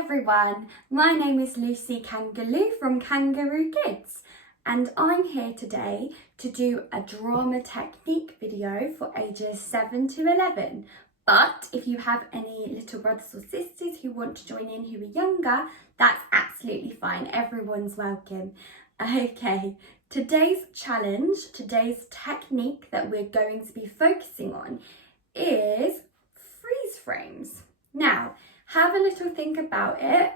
everyone, my name is Lucy Kanga-Loo from KangaRooKids and I'm here today to do a drama technique video for ages 7 to 11. But if you have any little brothers or sisters who want to join in who are younger, that's absolutely fine, everyone's welcome. Okay, today's challenge, today's technique that we're going to be focusing on is freeze frames. Now, have a little think about it.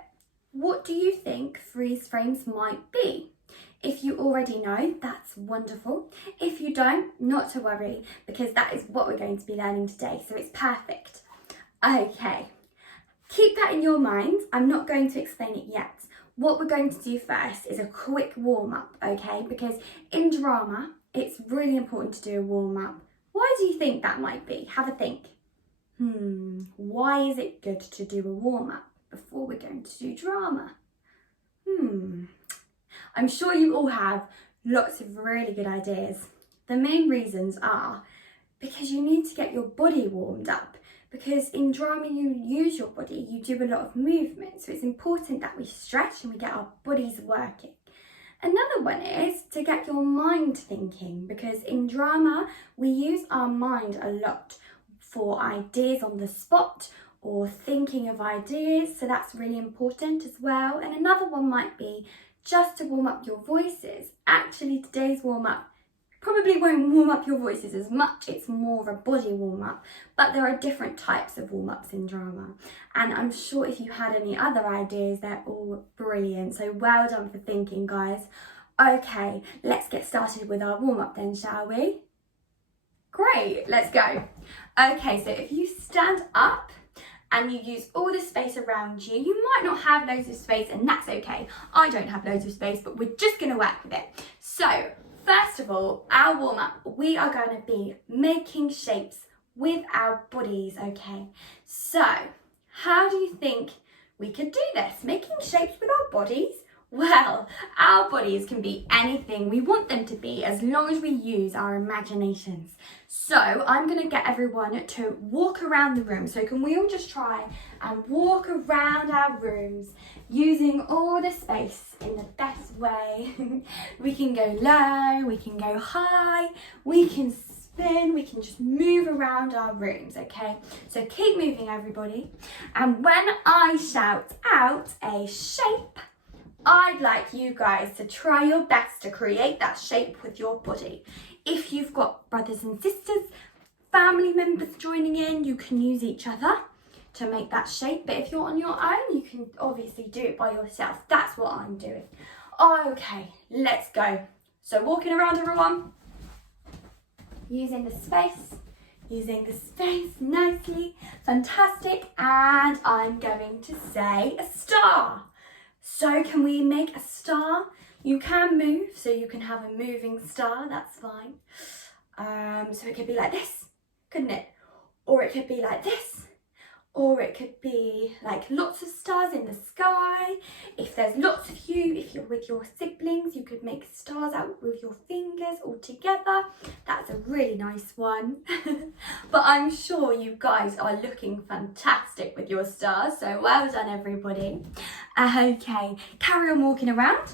What do you think freeze frames might be? If you already know, that's wonderful. If you don't, not to worry, because that is what we're going to be learning today, so it's perfect. Okay, keep that in your mind. I'm not going to explain it yet. What we're going to do first is a quick warm-up, okay? Because in drama, it's really important to do a warm-up. Why do you think that might be? Have a think. Why is it good to do a warm-up before we're going to do drama? I'm sure you all have lots of really good ideas. The main reasons are because you need to get your body warmed up, because in drama you use your body, you do a lot of movement, so it's important that we stretch and we get our bodies working. Another one is to get your mind thinking, because in drama we use our mind a lot for ideas on the spot or thinking of ideas, so that's really important as well. And another one might be just to warm up your voices. Actually, today's warm-up probably won't warm up your voices as much, it's more of a body warm-up, but there are different types of warm-ups in drama, and I'm sure if you had any other ideas, they're all brilliant, so well done for thinking, guys. Okay, let's get started with our warm-up then, shall we? Great, let's go. Okay, so if you stand up and you use all the space around you, you might not have loads of space, and that's okay. I don't have loads of space, but we're just gonna work with it. So, first of all, our warm-up, we are gonna be making shapes with our bodies, okay? So, how do you think we could do this? Making shapes with our bodies? Well, our bodies can be anything we want them to be as long as we use our imaginations. So I'm going to get everyone to walk around the room. So can we all just try and walk around our rooms using all the space in the best way? We can go low, we can go high, we can spin, we can just move around our rooms, okay? So keep moving, everybody. And when I shout out a shape, I'd like you guys to try your best to create that shape with your body. If you've got brothers and sisters, family members joining in, you can use each other to make that shape. But if you're on your own, you can obviously do it by yourself. That's what I'm doing. Okay, let's go. So walking around, everyone. Using the space nicely. Fantastic. And I'm going to say a star. So can we make a star? You can move, so you can have a moving star, that's fine. So it could be like this, couldn't it? Or it could be like this. Or it could be like lots of stars in the sky. If there's lots of you, if you're with your siblings, you could make stars out with your fingers all together. That's a really nice one. But I'm sure you guys are looking fantastic with your stars, so well done, everybody. Okay, carry on walking around.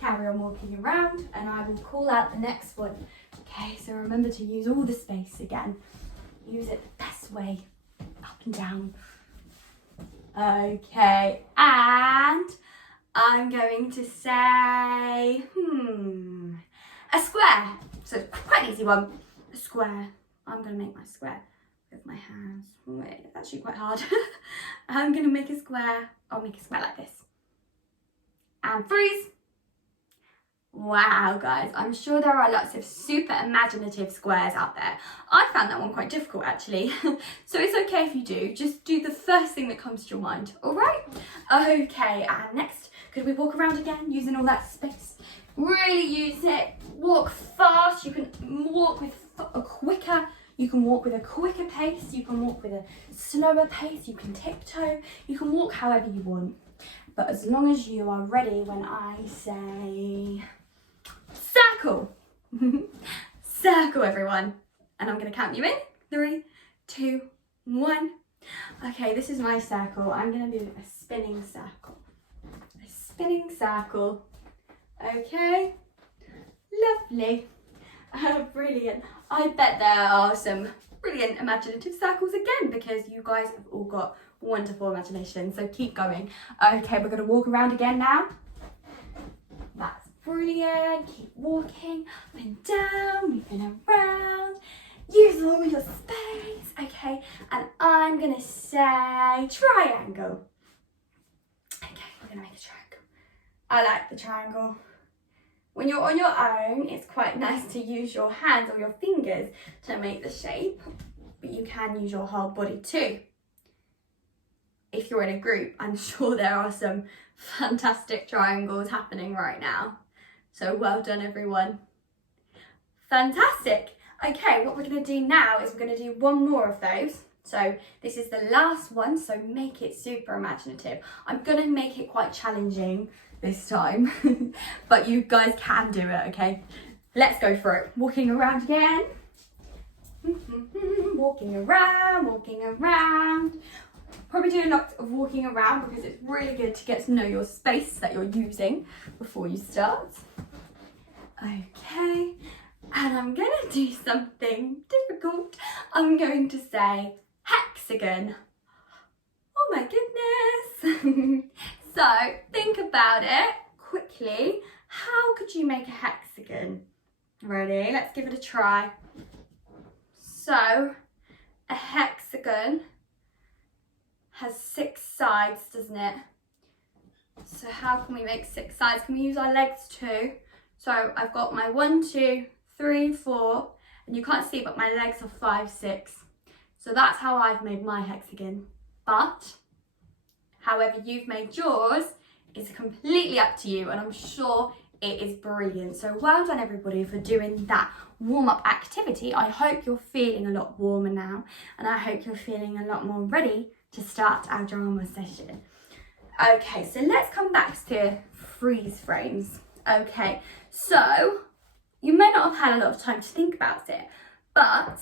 Carry on walking around, and I will call out the next one. Okay, so remember to use all the space again. Use it the best way. Up and down. Okay, and I'm going to say, a square. So it's quite an easy one. A square. I'm going to make my square with my hands. Wait, it's actually quite hard. I'm going to make a square. I'll make a square like this. And freeze. Wow, guys, I'm sure there are lots of super imaginative squares out there. I found that one quite difficult, actually. So it's okay if you do. Just do the first thing that comes to your mind, all right? Okay, and next, could we walk around again using all that space? Really use it. Walk fast. You can walk with a quicker pace. You can walk with a slower pace. You can tiptoe. You can walk however you want. But as long as you are ready when I say circle. Circle, everyone. And I'm going to count you in. 3, 2, 1. Okay, this is my circle. I'm going to do a spinning circle. A spinning circle. Okay, lovely. Brilliant. I bet there are some brilliant imaginative circles again because you guys have all got wonderful imagination, so keep going. Okay, we're going to walk around again now. That's brilliant. Keep walking up and down, moving around. Use all your space. Okay, and I'm going to say triangle. Okay, we're going to make a triangle. I like the triangle. When you're on your own, it's quite nice to use your hands or your fingers to make the shape, but you can use your whole body too. If you're in a group, I'm sure there are some fantastic triangles happening right now. So well done, everyone. Fantastic. Okay, what we're going to do now is we're going to do one more of those. So this is the last one, so make it super imaginative. I'm going to make it quite challenging this time, but you guys can do it, okay? Let's go for it. Walking around again. Walking around. Probably do a lot of walking around because it's really good to get to know your space that you're using before you start. Okay, and I'm going to do something difficult. I'm going to say hexagon. Oh my goodness. So think about it quickly. How could you make a hexagon? Ready? Let's give it a try. So a hexagon has 6 sides, doesn't it? So how can we make 6 sides? Can we use our legs too? So I've got my 1, 2, 3, 4, and you can't see, but my legs are 5, 6. So that's how I've made my hexagon. But however you've made yours is completely up to you, and I'm sure it is brilliant. So well done everybody for doing that warm-up activity. I hope you're feeling a lot warmer now, and I hope you're feeling a lot more ready to start our drama session. Okay, so let's come back to freeze frames. Okay, so you may not have had a lot of time to think about it, but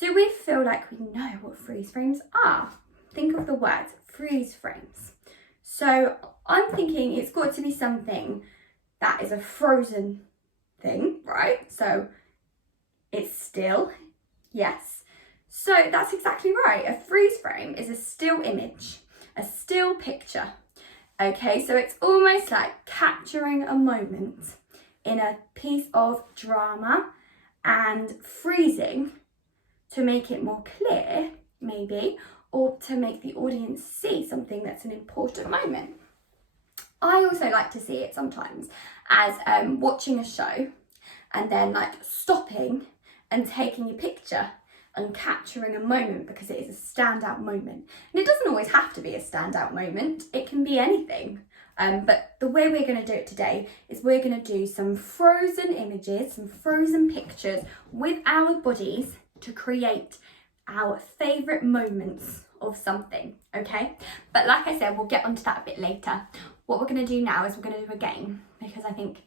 do we feel like we know what freeze frames are? Think of the word freeze frames. So I'm thinking it's got to be something that is a frozen thing, right? So it's still, yes. So that's exactly right. A freeze frame is a still image, a still picture. Okay, so it's almost like capturing a moment in a piece of drama and freezing to make it more clear, maybe, or to make the audience see something that's an important moment. I also like to see it sometimes as watching a show and then like stopping and taking a picture and capturing a moment because it is a standout moment. And it doesn't always have to be a standout moment, it can be anything. But the way we're going to do it today is we're going to do some frozen images, some frozen pictures with our bodies to create our favourite moments of something, okay? But like I said, we'll get onto that a bit later. What we're going to do now is we're going to do a game, because I think,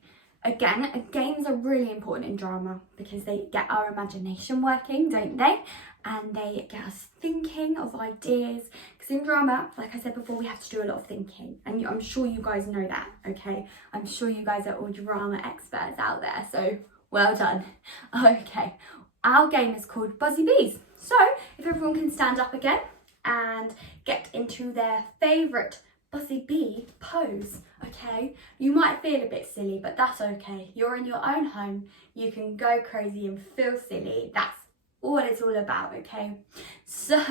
again, games are really important in drama because they get our imagination working, don't they? And they get us thinking of ideas. Because in drama, like I said before, we have to do a lot of thinking. And I'm sure you guys know that, okay? I'm sure you guys are all drama experts out there, so well done. Okay, our game is called Buzzy Bees. So if everyone can stand up again and get into their favourite Buzzy Bee pose, okay? You might feel a bit silly, but that's okay. You're in your own home. You can go crazy and feel silly. That's all it's all about, okay? So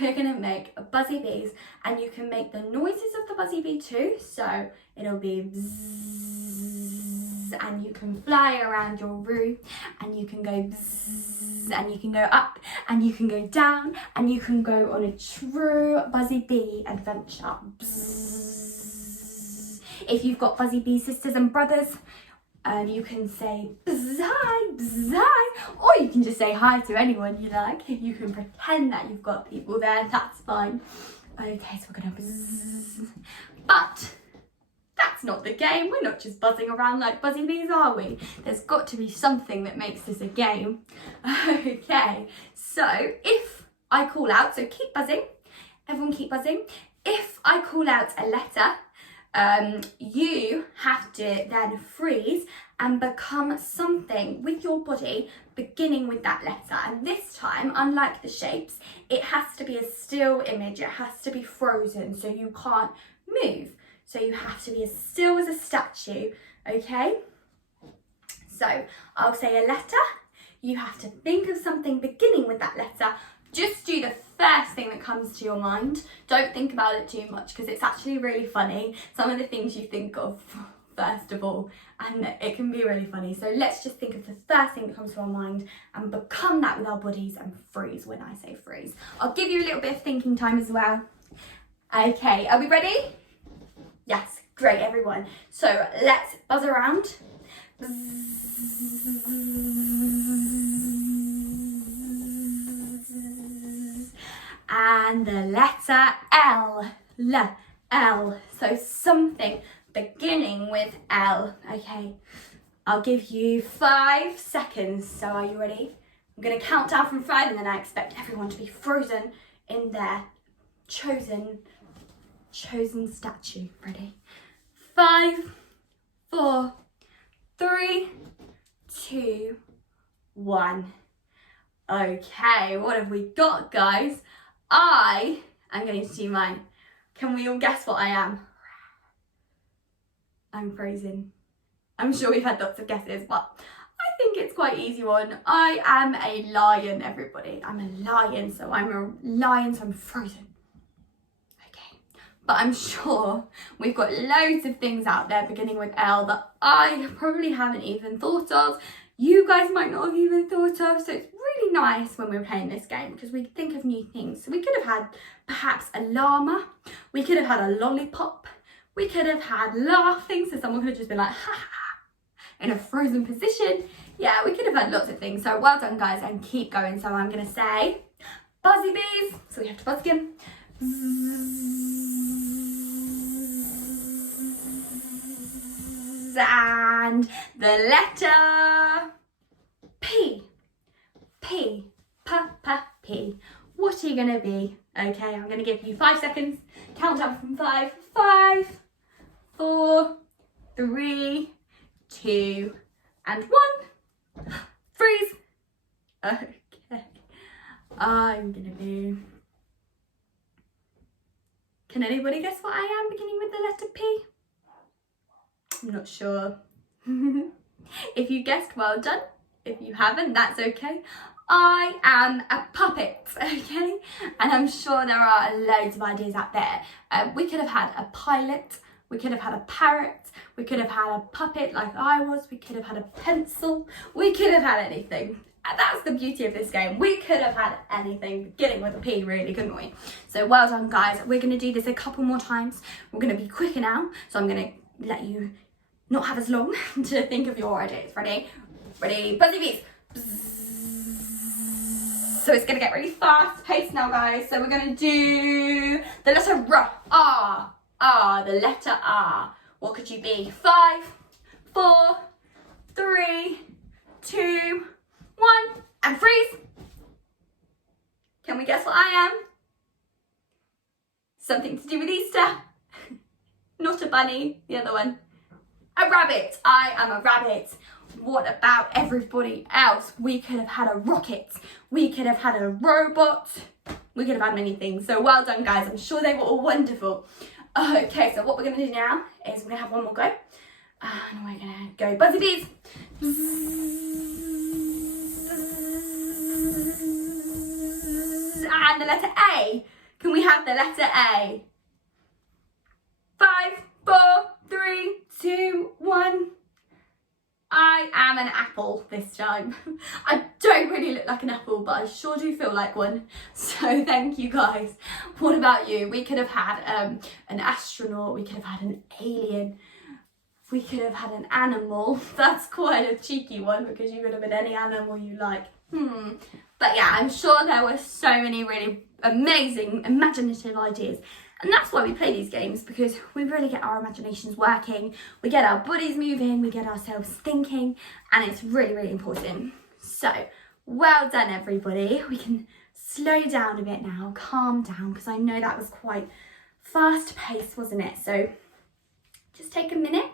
we're gonna make Buzzy Bees, and you can make the noises of the Buzzy Bee too. So it'll be bzzz, and you can fly around your room, and you can go bzzz, and you can go up, and you can go down, and you can go on a true Buzzy Bee adventure. Bzzz. If you've got Buzzy Bee sisters and brothers, you can say bzzz, bzzz, or you can just say hi to anyone you like. You can pretend that you've got people there, that's fine. Okay, so we're gonna bzzz. But that's not the game. We're not just buzzing around like Buzzy Bees, are we? There's got to be something that makes this a game. Okay, so if I call out, so keep buzzing, everyone keep buzzing. If I call out a letter, you have to then freeze and become something with your body beginning with that letter. And this time, unlike the shapes, it has to be a still image. It has to be frozen, so you can't move. So you have to be as still as a statue, okay? So I'll say a letter. You have to think of something beginning with that letter. Just do the first thing that comes to your mind. Don't think about it too much because it's actually really funny. Some of the things you think of first of all, and it can be really funny. So let's just think of the first thing that comes to our mind and become that with our bodies and freeze when I say freeze. I'll give you a little bit of thinking time as well. Okay, are we ready? Yes, great everyone. So let's buzz around. And the letter L, L. So something beginning with L. Okay, I'll give you 5 seconds. So are you ready? I'm going to count down from 5 and then I expect everyone to be frozen in their chosen statue. Ready? 5, 4, 3, 2, 1. Okay, what have we got, guys? I am going to do mine. Can we all guess what I am? I'm frozen. I'm sure we've had lots of guesses, but I think it's quite an easy one. I am a lion, everybody. I'm a lion, so I'm frozen. Okay, but I'm sure we've got loads of things out there beginning with L that I probably haven't even thought of. You guys might not have even thought of, so it's really nice when we're playing this game because we think of new things. So we could have had perhaps a llama, we could have had a lollipop, we could have had laughing, so someone could have just been like, ha ha, in a frozen position. Yeah, we could have had lots of things. So well done, guys, and keep going. So I'm going to say buzzy bees. So we have to buzz again. And the letter P. P. P. What are you going to be? Okay, I'm going to give you 5 seconds. Count down from 5. 5, 4, 3, 2, and 1. Freeze. Okay. I'm going to be... Can anybody guess what I am beginning with the letter P? I'm not sure. If you guessed, well done. If you haven't, that's okay. I am a puppet, okay? And I'm sure there are loads of ideas out there. We could have had a pilot, we could have had a parrot, we could have had a puppet like I was, we could have had a pencil, we could have had anything. And that's the beauty of this game. We could have had anything beginning with a P, really, couldn't we? So well done, guys. We're going to do this a couple more times. We're going to be quicker now, so I'm going to let you not have as long to think of your ideas. Ready? Ready? Buzzy bees. So it's going to get really fast paced now, guys. So we're going to do the letter R. R. R. The letter R. What could you be? 5, 4, 3, 2, 1. And freeze. Can we guess what I am? Something to do with Easter. Not a bunny. The other one. A rabbit. I am a rabbit. What about everybody else? We could have had a rocket. We could have had a robot. We could have had many things. So well done, guys. I'm sure they were all wonderful. Okay, so what we're going to do now is we're going to have one more go. And we're going to go buzzy bees. And the letter A. Can we have the letter A? 5, 4, 3, 2, 1. I am an apple this time. I don't really look like an apple, but I sure do feel like one. So thank you, guys. What about you? We could have had an astronaut. We could have had an alien. We could have had an animal. That's quite a cheeky one because you could have been any animal you like. But yeah, I'm sure there were so many really amazing, imaginative ideas. And that's why we play these games, because we really get our imaginations working, we get our bodies moving, we get ourselves thinking, and it's really, really important. So, well done, everybody. We can slow down a bit now, calm down, because I know that was quite fast paced, wasn't it? So just take a minute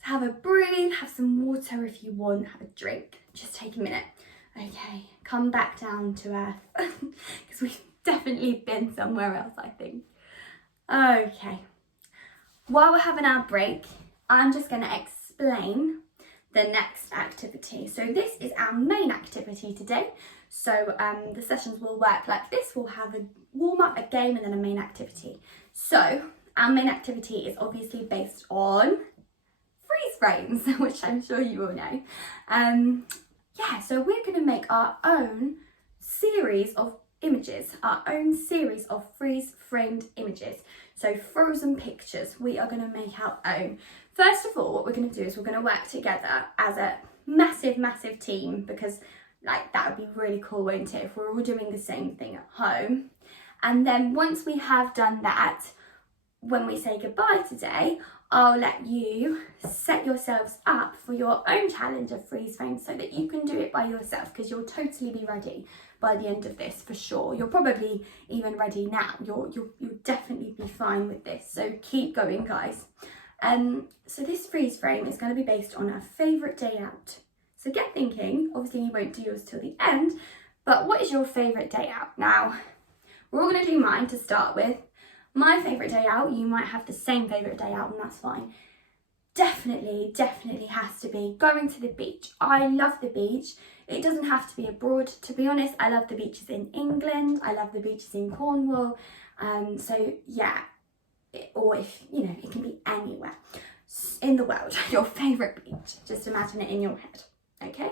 to have a breathe, have some water if you want, have a drink. Just take a minute. Okay, come back down to earth, because we've definitely been somewhere else, I think. Okay, while we're having our break, I'm just going to explain the next activity. So this is our main activity today. So the sessions will work like this. We'll have a warm up, a game, and then a main activity. So our main activity is obviously based on freeze frames, which I'm sure you all know. Yeah, so we're going to make our own series of images, our own series of freeze framed images. So frozen pictures, we are going to make our own. First of all, what we're going to do is we're going to work together as a massive team, because like that would be really cool, won't it, if we're all doing the same thing at home. And then once we have done that, when we say goodbye today, I'll let you set yourselves up for your own challenge of freeze frames so that you can do it by yourself, because you'll totally be ready by the end of this for sure. You're probably even ready now. You'll definitely be fine with this. So keep going, guys. So this freeze frame is going to be based on a favourite day out. So get thinking. Obviously you won't do yours till the end, but what is your favourite day out? Now, we're all going to do mine to start with. My favourite day out, you might have the same favourite day out, and that's fine. Definitely has to be going to the beach. I love the beach. It doesn't have to be abroad. To be honest, I love the beaches in England. I love the beaches in Cornwall. So yeah, or if, you know, it can be anywhere in the world. Your favourite beach. Just imagine it in your head, okay?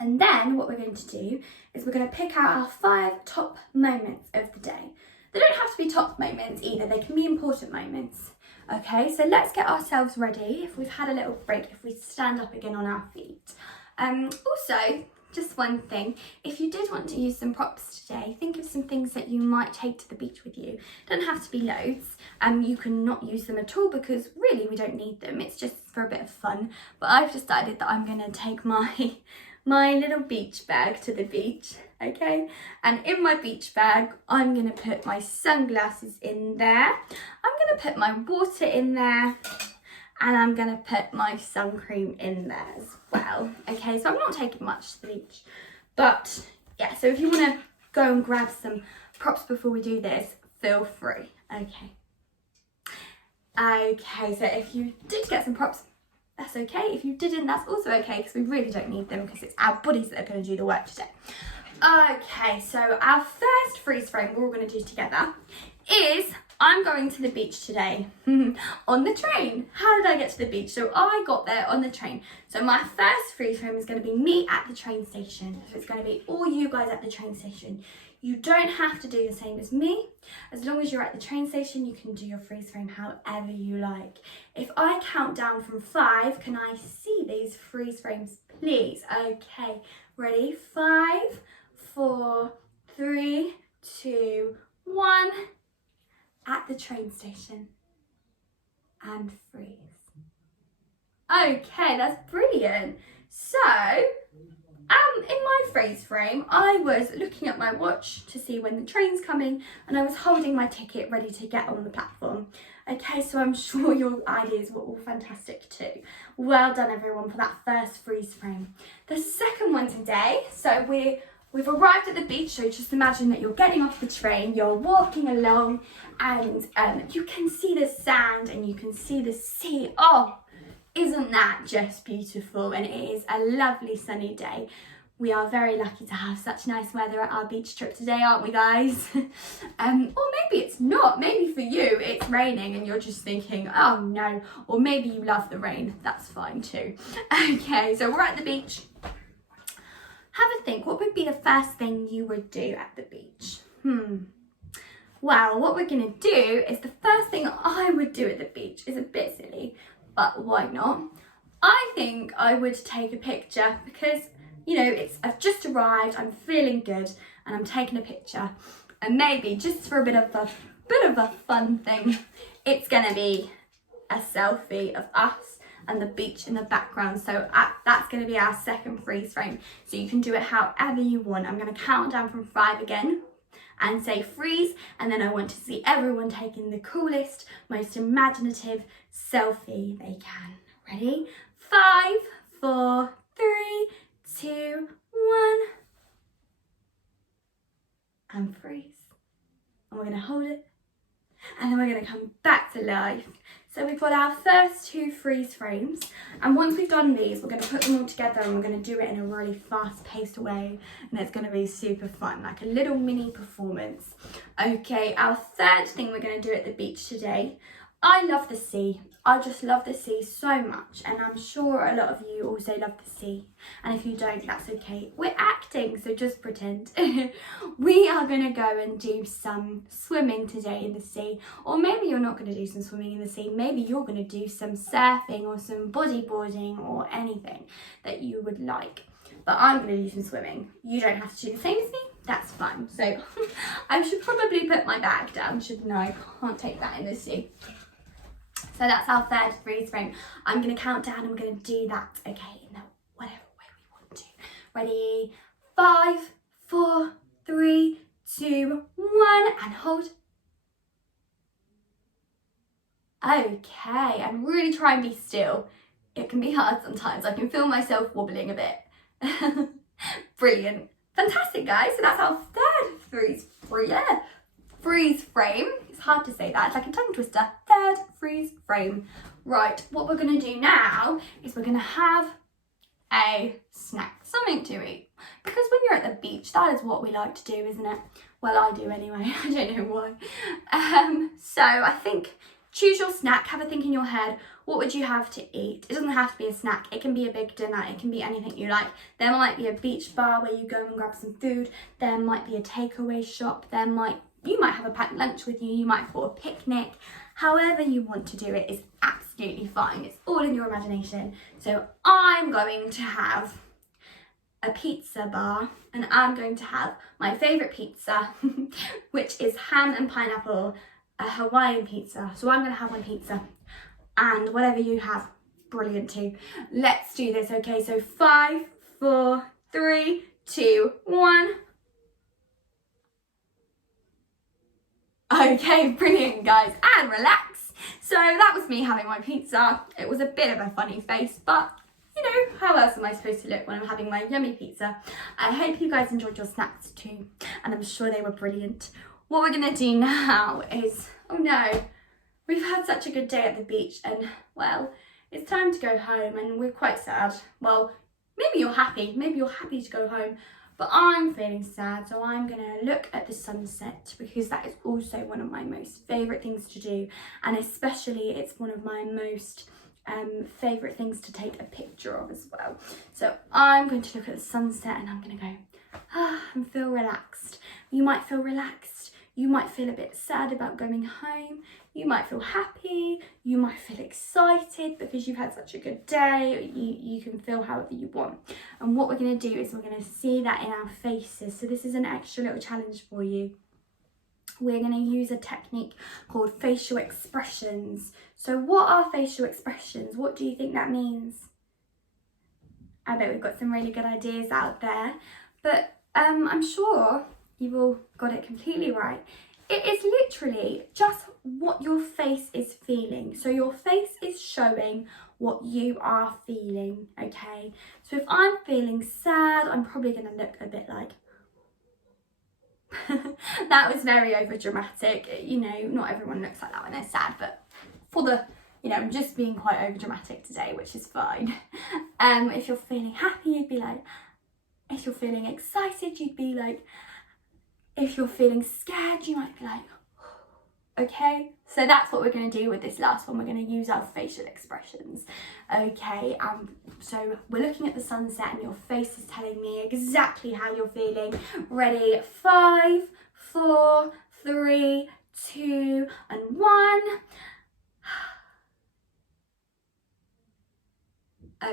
And then what we're going to do is we're going to pick out our 5 top moments of the day. They don't have to be top moments either. They can be important moments. Okay, so let's get ourselves ready. If we've had a little break, if we stand up again on our feet. Also, just one thing, if you did want to use some props today, think of some things that you might take to the beach with you. Don't have to be loads. You can not use them at all, because really we don't need them. It's just for a bit of fun. But I've decided that I'm going to take my little beach bag to the beach, okay? And in my beach bag, I'm going to put my sunglasses in there. I'm going to put my water in there. And I'm going to put my sun cream in there as well. Okay, so I'm not taking much to the beach. But yeah, so if you want to go and grab some props before we do this, feel free. Okay. Okay, so if you did get some props, that's okay. If you didn't, that's also okay, because we really don't need them, because it's our bodies that are going to do the work today. Okay, so our first freeze frame we're all going to do together is I'm going to the beach today on the train. How did I get to the beach? So I got there on the train. So my first freeze frame is going to be me at the train station. So it's going to be all you guys at the train station. You don't have to do the same as me. As long as you're at the train station, you can do your freeze frame however you like. If I count down from 5, can I see these freeze frames, please? Okay, ready? 5, 4, 3, 2, 1. At the train station. And freeze. Okay, that's brilliant. So, in my freeze frame, I was looking at my watch to see when the train's coming, and I was holding my ticket ready to get on the platform. Okay, so I'm sure your ideas were all fantastic too. Well done everyone for that first freeze frame. The second one today, so we've arrived at the beach, so just imagine that you're getting off the train, you're walking along, and you can see the sand and you can see the sea. Oh, isn't that just beautiful? And it is a lovely sunny day. We are very lucky to have such nice weather at our beach trip today, aren't we, guys? Or maybe it's not. Maybe for you it's raining and you're just thinking, oh no. Or maybe you love the rain. That's fine too. Okay, so we're at the beach. Have a think. What would be the first thing you would do at the beach? Well, what we're going to do is the first thing I would do at the beach is a bit silly, but why not? I think I would take a picture because, you know, I've just arrived, I'm feeling good, and I'm taking a picture. And maybe just for a bit of a fun thing, it's going to be a selfie of us and the beach in the background. So that's going to be our second freeze frame. So you can do it however you want. I'm going to count down from 5 again and say freeze, and then I want to see everyone taking the coolest, most imaginative selfie they can. Ready? 5, 4, 3, 2, 1, and freeze. And we're going to hold it, and then we're going to come back to life. So we've got our first 2 freeze frames, and once we've done these, we're going to put them all together and we're going to do it in a really fast-paced way, and it's going to be super fun, like a little mini performance. Okay, our third thing we're going to do at the beach today. I love the sea. I just love the sea so much, and I'm sure a lot of you also love the sea. And if you don't, that's okay. We're acting, so just pretend. We are going to go and do some swimming today in the sea, or maybe you're not going to do some swimming in the sea. Maybe you're going to do some surfing or some bodyboarding or anything that you would like. But I'm going to do some swimming. You don't have to do the same as me. That's fine. So I should probably put my bag down, shouldn't I? I can't take that in the sea. So that's our third freeze frame. I'm going to count down and we're going to do that, okay, in whatever way we want to. Ready? 5, 4, 3, 2, 1, and hold. Okay, and really try and be still. It can be hard sometimes. I can feel myself wobbling a bit. Brilliant. Fantastic, guys. So that's our third freeze frame. It's hard to say that. It's like a tongue twister. Third freeze frame. Right, what we're going to do now is we're going to have a snack, something to eat. Because when you're at the beach, that is what we like to do, isn't it? Well, I do anyway. I don't know why. So I think choose your snack. Have a think in your head. What would you have to eat? It doesn't have to be a snack. It can be a big dinner. It can be anything you like. There might be a beach bar where you go and grab some food. There might be a takeaway shop. You might have a packed lunch with you. You might for a picnic. However you want to do it is absolutely fine. It's all in your imagination. So I'm going to have a pizza bar, and I'm going to have my favourite pizza, which is ham and pineapple, a Hawaiian pizza. So I'm going to have my pizza, and whatever you have, brilliant too. Let's do this, okay? So 5, 4, 3, 2, 1. Okay, brilliant, guys, and relax. So that was me having my pizza. It was a bit of a funny face, but you know, how else am I supposed to look when I'm having my yummy pizza? I hope you guys enjoyed your snacks too, and I'm sure they were brilliant. What we're gonna do now is, oh no, we've had such a good day at the beach, and well, it's time to go home, and we're quite sad. Well, maybe you're happy to go home, but I'm feeling sad, so I'm gonna look at the sunset, because that is also one of my most favourite things to do, and especially it's one of my most favourite things to take a picture of as well. So I'm going to look at the sunset and I'm gonna go and feel relaxed. You might feel relaxed, you might feel a bit sad about going home, you might feel happy, you might feel excited because you've had such a good day. You can feel however you want. And what we're going to do is we're going to see that in our faces. So this is an extra little challenge for you. We're going to use a technique called facial expressions. So what are facial expressions? What do you think that means? I bet we've got some really good ideas out there, but I'm sure you've all got it completely right. It is literally just what your face is feeling. So your face is showing what you are feeling, okay? So if I'm feeling sad, I'm probably going to look a bit like... That was very over dramatic. You know, not everyone looks like that when they're sad, but for the, you know, I'm just being quite over dramatic today, which is fine. If you're feeling happy, you'd be like, if you're feeling excited, you'd be like, if you're feeling scared, you might be like, okay? So that's what we're going to do with this last one. We're going to use our facial expressions, okay? So we're looking at the sunset and your face is telling me exactly how you're feeling. Ready? 5, 4, 3, 2, and 1.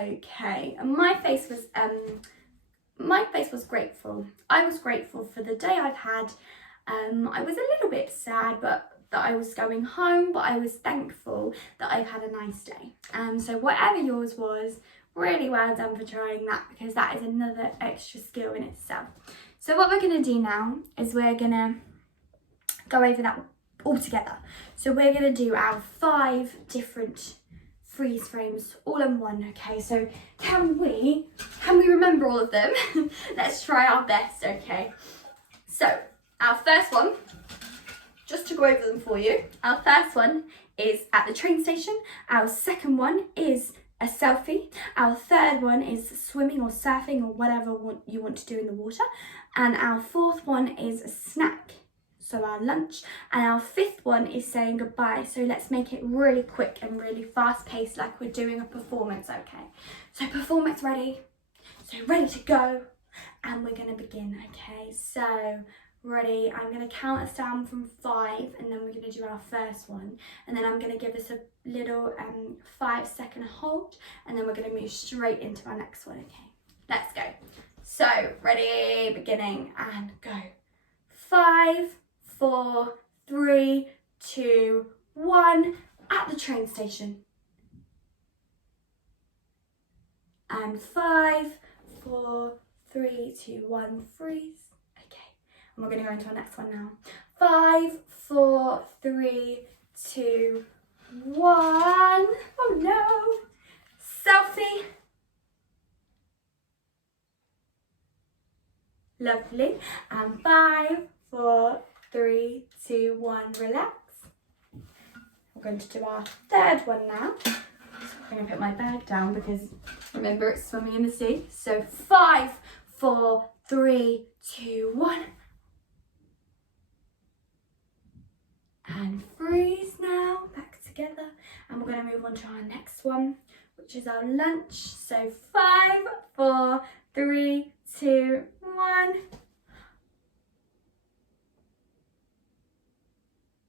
Okay, and my face was grateful. I was grateful for the day I've had. I was a little bit sad, but that I was going home, but I was thankful that I've had a nice day. So whatever yours was, really well done for trying that, because that is another extra skill in itself. So what we're going to do now is we're going to go over that all together. So we're going to do our 5 different freeze frames all in one, okay? So can we remember all of them? Let's try our best, okay? So our first one, just to go over them for you, our first one is at the train station. Our second one is a selfie. Our third one is swimming or surfing or whatever you want to do in the water. And our fourth one is a snack, so our lunch. And our fifth one is saying goodbye. So let's make it really quick and really fast paced, like we're doing a performance, okay? So performance ready, so ready to go, and we're gonna begin, okay? So ready, I'm going to count us down from 5, and then we're going to do our first one, and then I'm going to give us a little 5-second hold, and then we're going to move straight into our next one, okay? Let's go. So ready, beginning, and go. 5, 4, 3, 2, 1, at the train station. And 5, 4, 3, 2, 1, freeze. And we're going to go into our next one now. 5, 4, 3, 2, 1. Oh no. Selfie. Lovely. And 5, 4, 3, 2, 1. Relax. We're going to do our third one now. I'm going to put my bag down because remember it's swimming in the sea. So 5, 4, 3, 2, 1. And freeze now, back together, and we're going to move on to our next one, which is our lunch. So 5, 4, 3, 2, 1,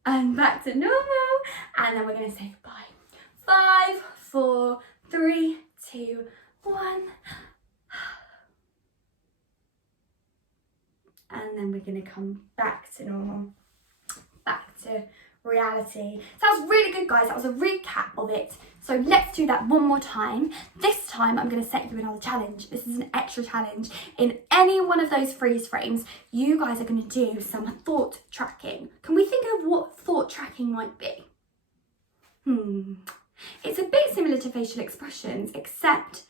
and back to normal, and then we're going to say goodbye. 5, 4, 3, 2, 1, and then we're going to come back to normal. Back to reality. So that was really good, guys. That was a recap of it. So let's do that one more time. This time I'm going to set you another challenge. This is an extra challenge. In any one of those freeze frames, you guys are going to do some thought tracking. Can we think of what thought tracking might be? It's a bit similar to facial expressions, except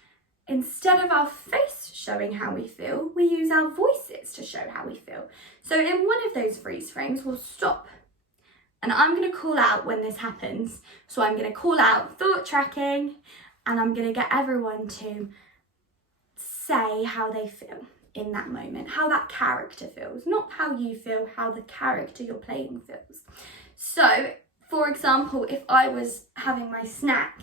instead of our face showing how we feel, we use our voices to show how we feel. So in one of those freeze frames, we'll stop. And I'm going to call out when this happens. So I'm going to call out thought tracking, and I'm going to get everyone to say how they feel in that moment, how that character feels, not how you feel, how the character you're playing feels. So, for example, if I was having my snack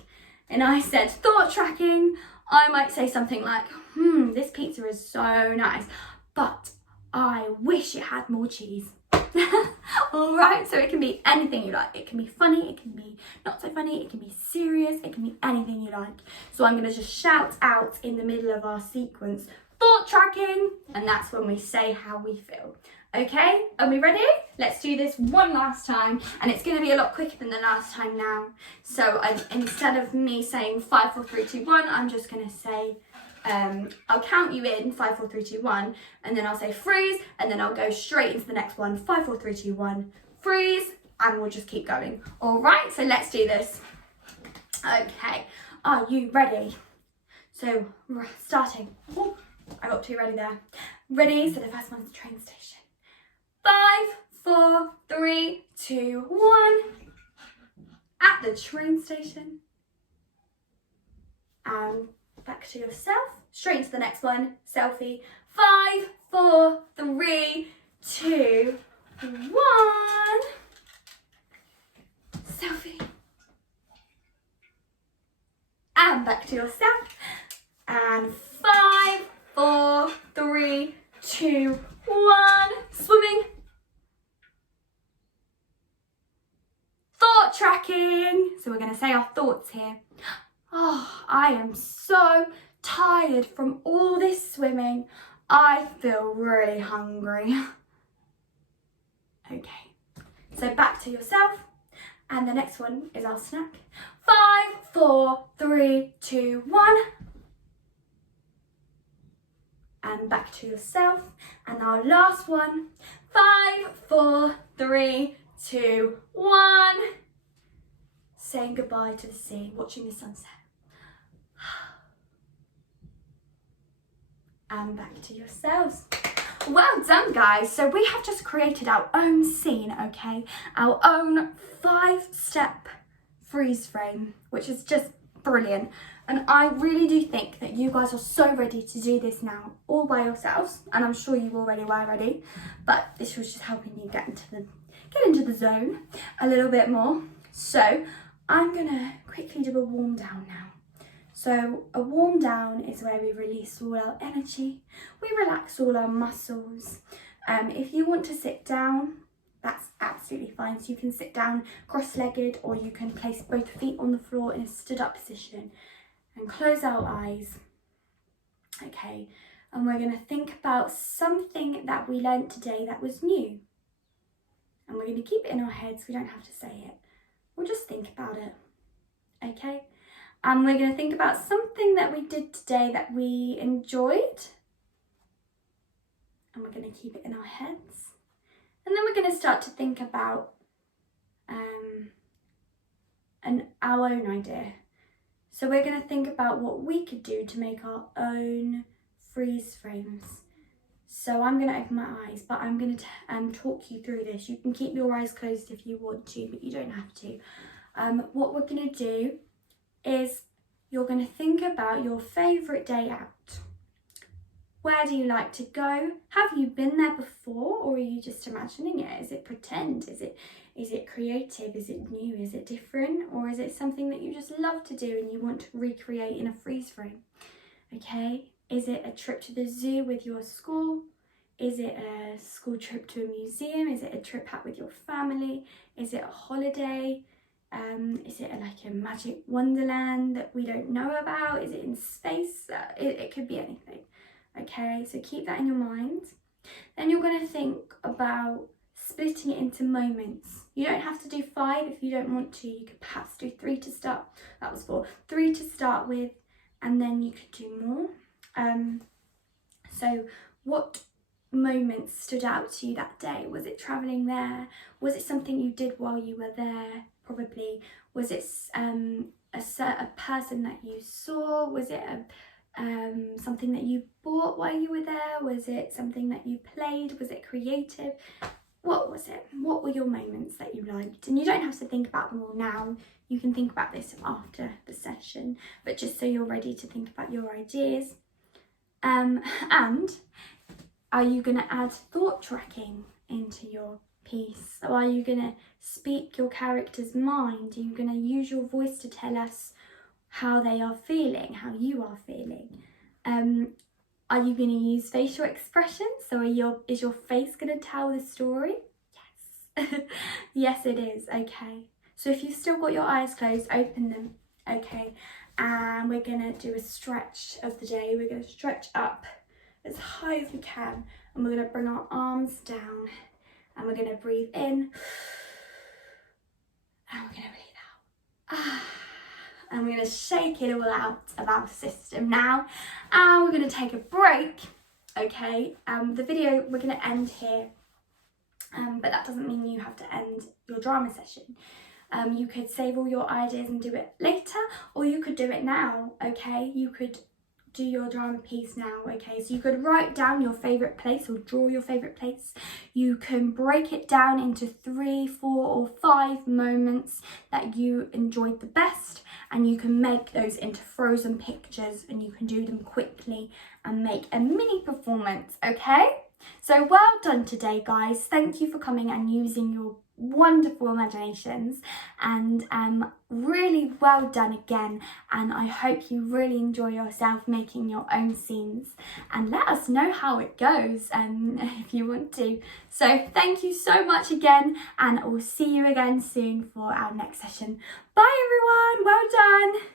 and I said thought tracking, I might say something like, this pizza is so nice, but I wish it had more cheese. All right, so it can be anything you like. It can be funny, it can be not so funny, it can be serious, it can be anything you like. So I'm going to just shout out in the middle of our sequence, thought tracking, and that's when we say how we feel. Okay, are we ready? Let's do this one last time, and it's going to be a lot quicker than the last time now. So instead of me saying 5, 4, 3, 2, 1, I'm just going to say, I'll count you in 5, 4, 3, 2, 1, and then I'll say freeze, and then I'll go straight into the next one. 5, 4, 3, 2, 1, freeze, and we'll just keep going. All right, so let's do this. Okay, are you ready? So starting. Oh, I got 2 ready there. Ready? So the first one's the train station. 5, 4, 3, 2, 1. At the train station. And back to yourself. Straight into the next one. Selfie. 5, 4, 3, 2, 1. Selfie. And back to yourself. And 5, 4, 3, 2, 1. Swimming. Thought tracking. So we're going to say our thoughts here. Oh, I am so tired from all this swimming. I feel really hungry. Okay, So back to yourself, and the next one is our snack. 5, 4, 3, 2, 1. And back to yourself, and our last one. 5, 4, 3, 2, 1. Saying goodbye to the sea, watching the sunset. And back to yourselves. Well done, guys. So we have just created our own scene, okay? Our own 5-step freeze frame, which is just brilliant. And I really do think that you guys are so ready to do this now all by yourselves, and I'm sure you already were ready, but this was just helping you get into the zone a little bit more. So I'm gonna quickly do a warm down now. So a warm down is where we release all our energy, we relax all our muscles. If you want to sit down, that's absolutely fine. So you can sit down cross-legged, or you can place both feet on the floor in a stood up position and close our eyes. Okay, and we're going to think about something that we learnt today that was new. And we're going to keep it in our heads, we don't have to say it. We'll just think about it, okay? And we're going to think about something that we did today that we enjoyed. And we're going to keep it in our heads. And then we're going to start to think about our own idea. So we're going to think about what we could do to make our own freeze frames. So I'm going to open my eyes, but I'm going to talk you through this. You can keep your eyes closed if you want to, but you don't have to. What we're going to do is you're going to think about your favourite day out. Where do you like to go? Have you been there before, or are you just imagining it? Is it pretend? Is it creative? Is it new? Is it different? Or is it something that you just love to do and you want to recreate in a freeze frame? Okay. Is it a trip to the zoo with your school? Is it a school trip to a museum? Is it a trip out with your family? Is it a holiday? Is it like a magic wonderland that we don't know about? Is it in space? It could be anything. Okay, so keep that in your mind. Then you're going to think about splitting it into moments. You don't have to do 5 if you don't want to. You could perhaps do 3 to start. That was 4. 3 to start with, and then you could do more. So what moments stood out to you that day? Was it travelling there? Was it something you did while you were there? Probably. Was it a person that you saw? Was it something that you bought while you were there? Was it something that you played? Was it creative? What was it? What were your moments that you liked? And you don't have to think about them all now. You can think about this after the session, but just so you're ready to think about your ideas. And are you going to add thought tracking into your piece? Or are you going to speak your character's mind? Are you going to use your voice to tell us how they are feeling, how you are feeling? Are you going to use facial expressions? So is your face going to tell the story? Yes. Yes, it is. Okay. So if you've still got your eyes closed, open them. Okay. And we're going to do a stretch of the day. We're going to stretch up as high as we can. And we're going to bring our arms down. And we're going to breathe in. And we're going to breathe out. And we're going to shake it all out of our system now. And we're going to take a break. Okay, the video, we're going to end here. But that doesn't mean you have to end your drama session. You could save all your ideas and do it later, or you could do it now, okay? You could do your drama piece now, okay? So you could write down your favourite place or draw your favourite place. You can break it down into 3, 4 or 5 moments that you enjoyed the best, and you can make those into frozen pictures, and you can do them quickly and make a mini performance, okay? So well done today, guys. Thank you for coming and using your wonderful imaginations, and really well done again, and I hope you really enjoy yourself making your own scenes, and let us know how it goes if you want to. So thank you so much again, and I'll see you again soon for our next session. Bye everyone, well done.